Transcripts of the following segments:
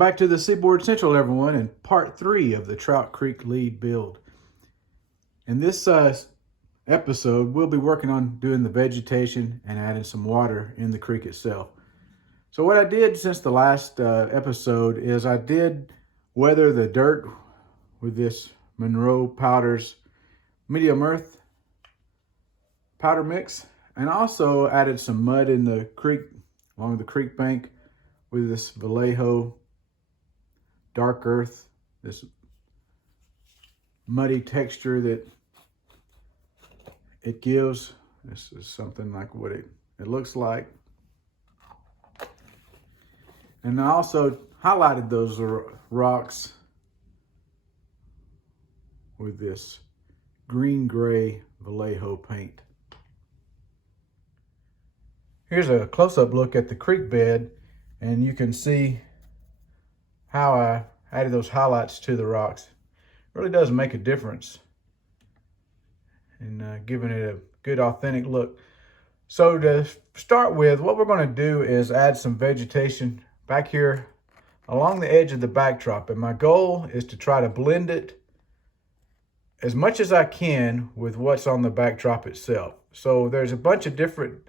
back to the Seaboard Central, everyone, and part 3 of the Trout Creek Lead build. In this episode, we'll be working on doing the vegetation and adding some water in the creek itself. So what I did since the last episode is I did weather the dirt with this Monroe Powders medium earth powder mix, and also added some mud in the creek, along the creek bank, with this Vallejo dark earth, this muddy texture that it gives. This is something like what it looks like. And I also highlighted those rocks with this green-gray Vallejo paint. Here's a close-up look at the creek bed, and you can see how I added those highlights to the rocks. It really does make a difference in giving it a good authentic look. So to start with, what we're going to do is add some vegetation back here along the edge of the backdrop, and my goal is to try to blend it as much as I can with what's on the backdrop itself. So there's a bunch of different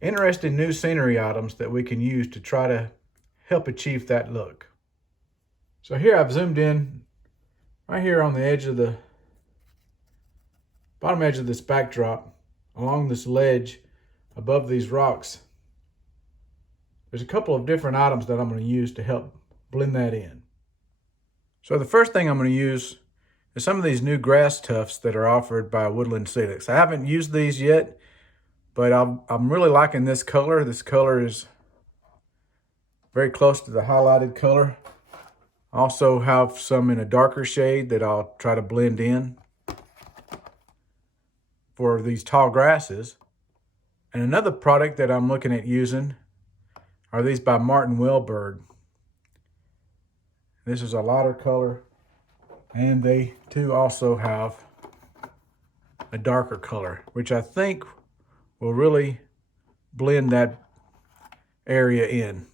interesting new scenery items that we can use to try to help achieve that look. So here I've zoomed in right here on the edge of the bottom edge of this backdrop, along this ledge above these rocks. There's a couple of different items that I'm going to use to help blend that in. So the first thing I'm going to use is some of these new grass tufts that are offered by Woodland Scenics. I haven't used these yet, but I'm really liking this color. This color is very close to the highlighted color. I also have some in a darker shade that I'll try to blend in for these tall grasses. And another product that I'm looking at using are these by Martin Welberg. This is a lighter color, and they too also have a darker color, which I think will really blend that area in.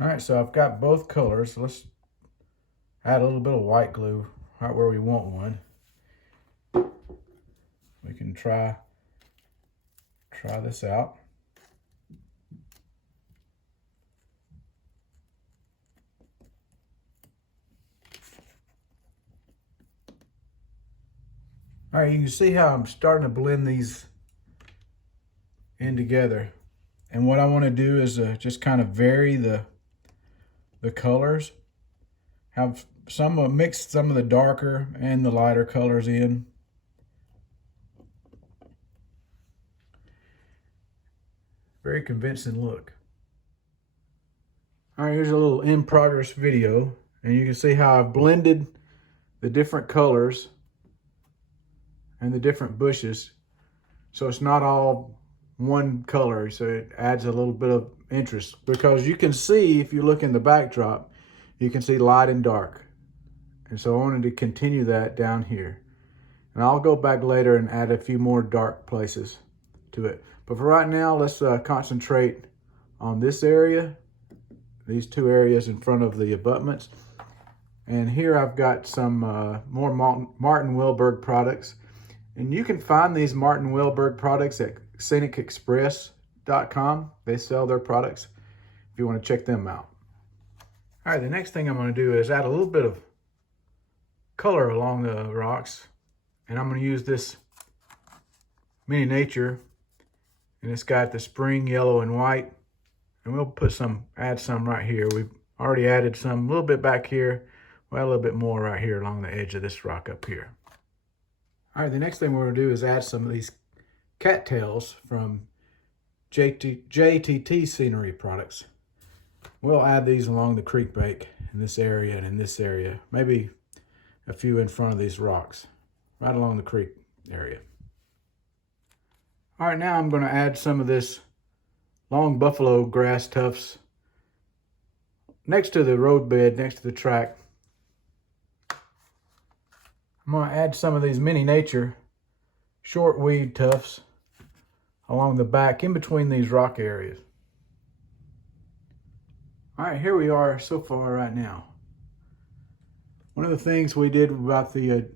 All right, so I've got both colors. Let's add a little bit of white glue right where we want one. We can try this out. All right, you can see how I'm starting to blend these in together. And what I want to do is just kind of vary the colors. Have mix some of the darker and the lighter colors in. Very convincing look. All right, here's a little in progress video, and you can see how I've blended the different colors and the different bushes, so it's not all one color, so it adds a little bit of interest, because you can see, if you look in the backdrop, you can see light and dark. And so I wanted to continue that down here, and I'll go back later and add a few more dark places to it. But for right now, let's concentrate on this area, these two areas in front of the abutments. And here I've got some more Martin Welberg products, and you can find these Martin Welberg products at scenicexpress.com. They sell their products if you want to check them out. All right, the next thing I'm going to do is add a little bit of color along the rocks, and I'm going to use this Mini Nature, and it's got the spring yellow and white, and we'll add some right here. We've already added some a little bit back here. We'll add a little bit more right here along the edge of this rock up here. All right, the next thing we're going to do is add some of these cattails from JTT Scenery Products. We'll add these along the creek bank in this area and in this area, maybe a few in front of these rocks, right along the creek area. All right, now I'm going to add some of this long buffalo grass tufts next to the roadbed, next to the track. I'm going to add some of these Mini Nature short weed tufts along the back in between these rock areas. All right, here we are so far right now. One of the things we did about the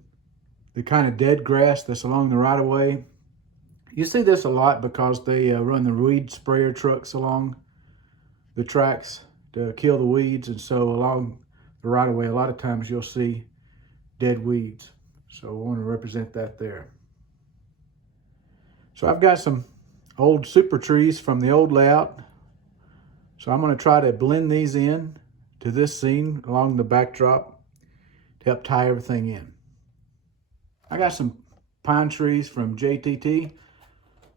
kind of dead grass that's along the right of way, you see this a lot because they run the weed sprayer trucks along the tracks to kill the weeds, and so along the right of way, a lot of times you'll see dead weeds. So I want to represent that there. So I've got some old super trees from the old layout. So I'm going to try to blend these in to this scene along the backdrop to help tie everything in. I got some pine trees from JTT.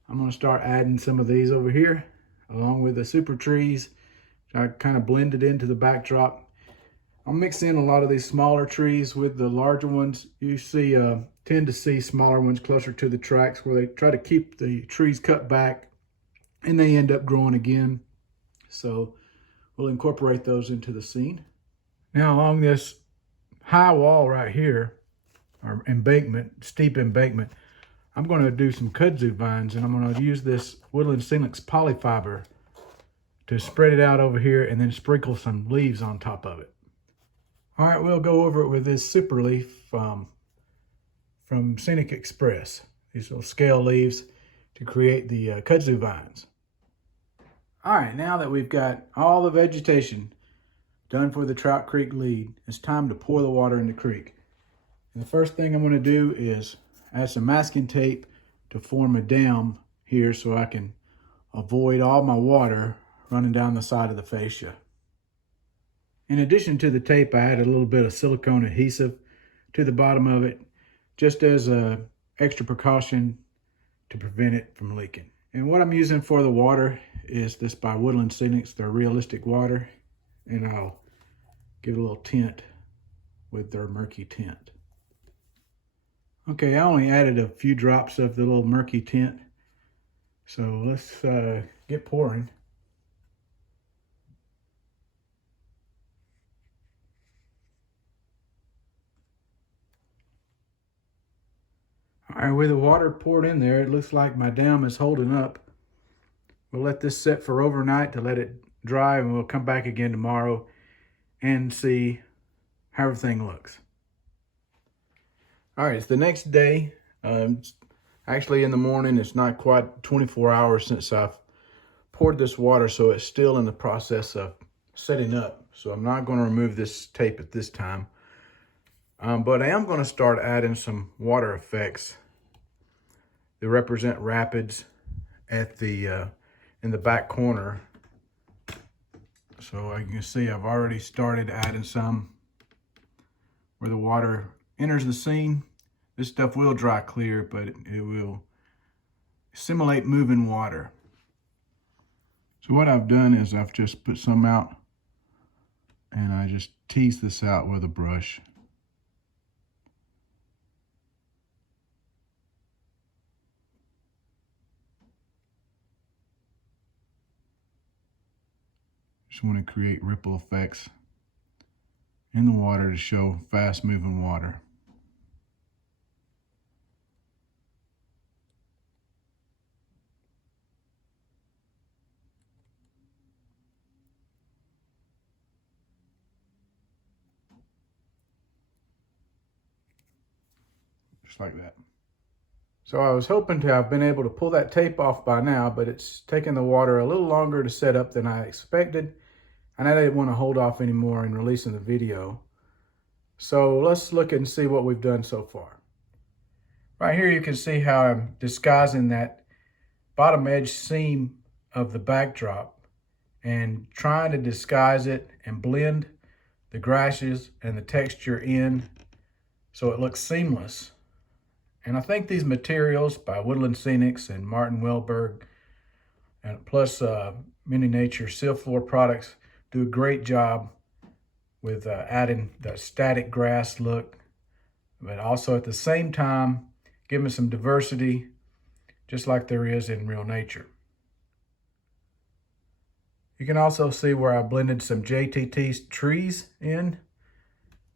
I'm going to start adding some of these over here along with the super trees. I kind of blend it into the backdrop. I'll mix in a lot of these smaller trees with the larger ones. You see, tend to see smaller ones closer to the tracks where they try to keep the trees cut back and they end up growing again. So we'll incorporate those into the scene. Now along this high wall right here, or embankment, steep embankment, I'm going to do some kudzu vines, and I'm going to use this Woodland Scenics polyfiber to spread it out over here and then sprinkle some leaves on top of it. All right, we'll go over it with this super leaf from Scenic Express. These little scale leaves to create the kudzu vines. All right, now that we've got all the vegetation done for the Trout Creek Lead, it's time to pour the water in the creek. And the first thing I'm going to do is add some masking tape to form a dam here so I can avoid all my water running down the side of the fascia. In addition to the tape, I added a little bit of silicone adhesive to the bottom of it, just as an extra precaution to prevent it from leaking. And what I'm using for the water is this by Woodland Scenics, their realistic water, and I'll give it a little tint with their murky tint. Okay, I only added a few drops of the little murky tint, so let's get pouring. All right, with the water poured in there, it looks like my dam is holding up. We'll let this set for overnight to let it dry, and we'll come back again tomorrow and see how everything looks. All right, it's the next day. Actually in the morning. It's not quite 24 hours since I've poured this water, so it's still in the process of setting up. So I'm not going to remove this tape at this time. But I am going to start adding some water effects that represent rapids at the in the back corner. So you can see I've already started adding some where the water enters the scene. This stuff will dry clear, but it will simulate moving water. So what I've done is I've just put some out and I just tease this out with a brush. Just want to create ripple effects in the water to show fast moving water. Just like that. So I was hoping to have been able to pull that tape off by now, but it's taken the water a little longer to set up than I expected, and I didn't want to hold off anymore in releasing the video. So let's look and see what we've done so far. Right here you can see how I'm disguising that bottom edge seam of the backdrop and trying to disguise it and blend the grasses and the texture in so it looks seamless. And I think these materials by Woodland Scenics and Martin Welberg, and plus Mini Nature Seal Floor products, do a great job with adding the static grass look, but also at the same time giving some diversity, just like there is in real nature. You can also see where I blended some JTT's trees in,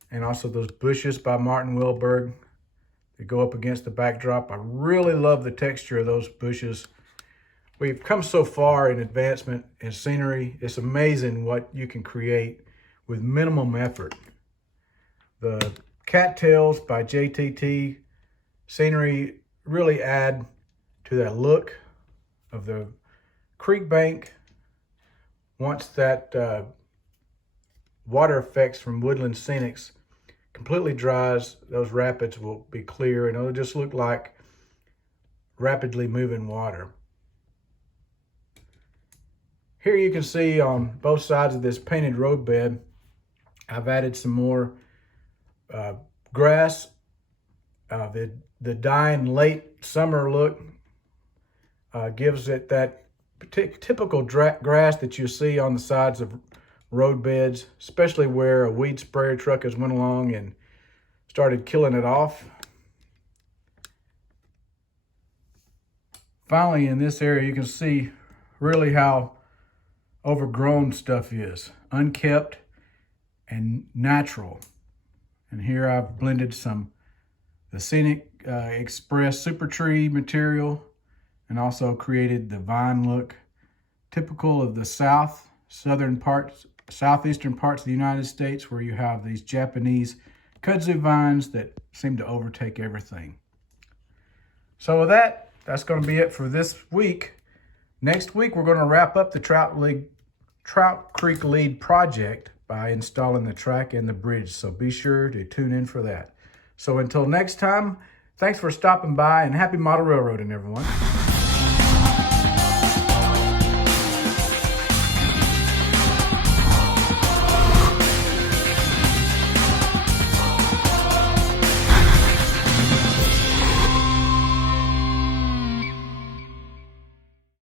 and also those bushes by Martin Welberg. They go up against the backdrop. I really love the texture of those bushes we've come so far in advancement in scenery. It's amazing what you can create with minimum effort. The cattails by JTT scenery really add to that look of the creek bank. Once that water effects from Woodland Scenics completely dries, those rapids will be clear and it'll just look like rapidly moving water. Here you can see on both sides of this painted roadbed, I've added some more grass. The dying late summer look gives it that typical grass that you see on the sides of road beds, especially where a weed sprayer truck has went along and started killing it off. Finally, in this area, you can see really how overgrown stuff is, unkept and natural. And here I've blended the Scenic Express Super Tree material and also created the vine look typical of the southeastern parts of the United States, where you have these Japanese kudzu vines that seem to overtake everything. So with that, that's going to be it for this week. Next week, we're going to wrap up the Trout Creek Lead project by installing the track and the bridge. So be sure to tune in for that. So until next time, thanks for stopping by and happy model railroading, everyone.